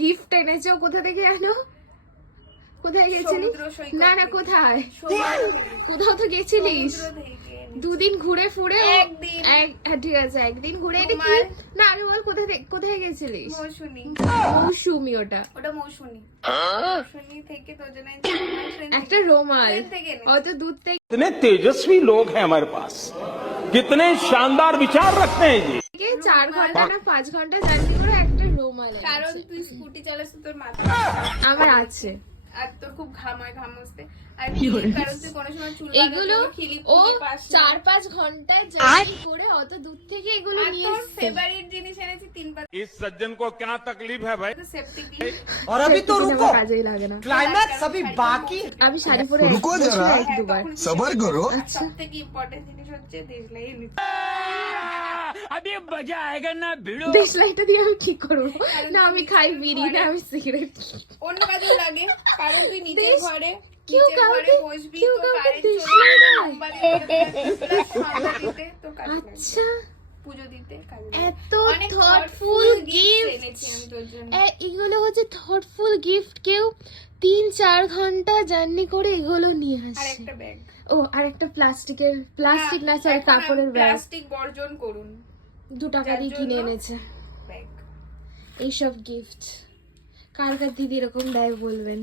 Gift এনেছো কোথা থেকে আনো? কোথায় গেছিলি? না না কোথায়? কোথাও তো গেছিলিস দুদিন ঘুরে ফুরে। ঠিক আছে একদিন ঘুরে। এটা কি না আগে বল কোথায় গেছিলিস? মৌসুমি। ওটা মৌসুমি থেকে তোর জন্য একটা রুমাল অত দূর থেকে। कितने तेजस्वी लोग हैं हमारे पास, कितने शानदार विचार रखते हैं जी। 4 ঘন্টা না 5 ঘন্টা জার্নি করে একটা রুমাল। কারণ তুই স্কুটি চালাস তোর মাথা আমার আছে আর তোর খুব ঘাম হয় ঘাম আসতে। আর কারণ তুই কোনো সময় চুল এগুলো ও 4-5 ঘন্টায় জার্নি করে অত দূর থেকে এগুলো নিয়ে তোর ফেভারিট জিনিস এনেছি 3-5। इस सज्जन को क्या तकलीफ है भाई? তো সেফটি পিন। और अभी तो रुको, কাজেই লাগে না। क्लाइमैक्स अभी बाकी। আমি শাড়ি পরে रुको जरा, এক দুবার। सबर करो। সবথেকে ইম্পর্টেন্ট জিনিস হচ্ছে দেশলাই। अभी मजा आएगा ना भिड़ो। দেশলাইটা দিয়ে আমি কি করব? না আমি খাই বিড়ি না আমি সিগারেট। অন্য কাজেও লাগে কারণ তুই নিচের ঘরে কেউ কাউকে আচ্ছা পুজো দিতে এত থটফুল গিফট এগুলো হচ্ছে থটফুল গিফট। কেউ 3-4 ঘন্টা জার্নি করে এগুলো নিয়ে আসে। আরেকটা ব্যাগ ও আরেকটা প্লাস্টিক না সরি কাপড়ের ব্যাগ। প্লাস্টিক বর্জন করুন। 2 টাকা দিয়ে কিনে এনেছে ব্যাগ। এইসব গিফট কার কার দিদি এরকম দেয় বলবেন।